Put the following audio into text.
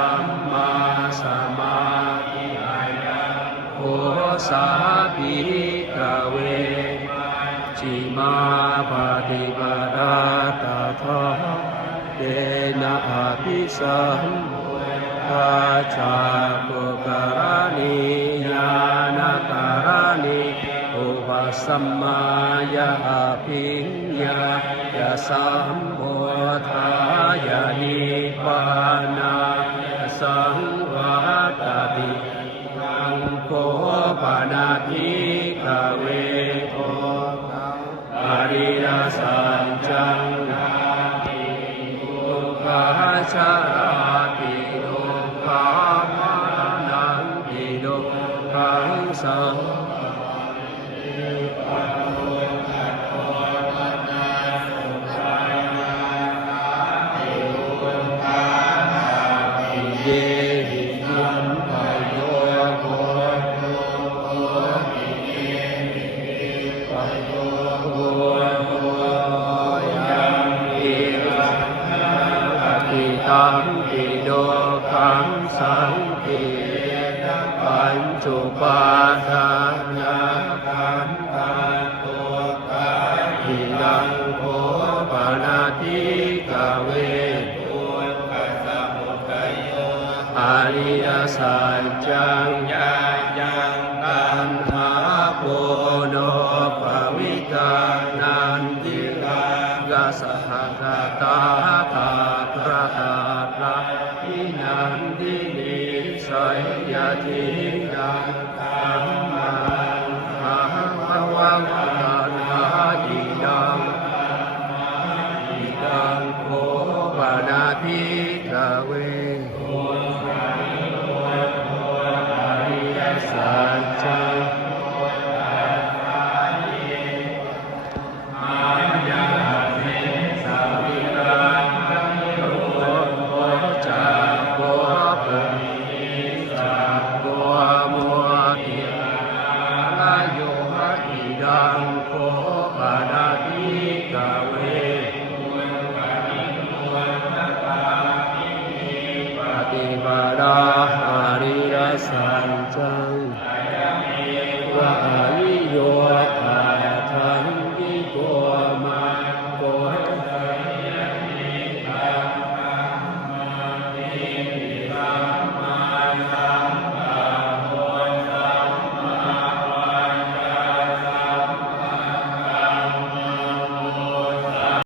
สัมมาสัมมาทิฏฐิโอสาภิกเวจิมาปฏิปทาตถาเตนะอภิสัมพุทธาจาปุกรณีญาณการณิอุปสัมมายาภิญญายาสัมโพธายานิพพานาสังวาตติตังโคปนาทิกเวโตอริยสัจจังนาทิทุกขาชาติทุกขามานังติทุกขังสังเยหิยัมปโยโกโกเยหิปโยโกยัมปิรังปฏิตังปิโดขังสังติปัญจุปาทานาขันธาตุกะหิรังโภปนาทิกเวอริยสัจจังญายังตัณหาโพโนภวิตานันติกากสหกตาตาตระตาตระอินันตินิสัยยติยังธัมมังอาภวังตัณหาอิดังโภปนาทิกเวสัจจังมายาเมสัมมิรังโยโมจากโกปุริจากโกโมทิลาโยอิดังโคปนาทิกเวปฏิปทาอริยสัจ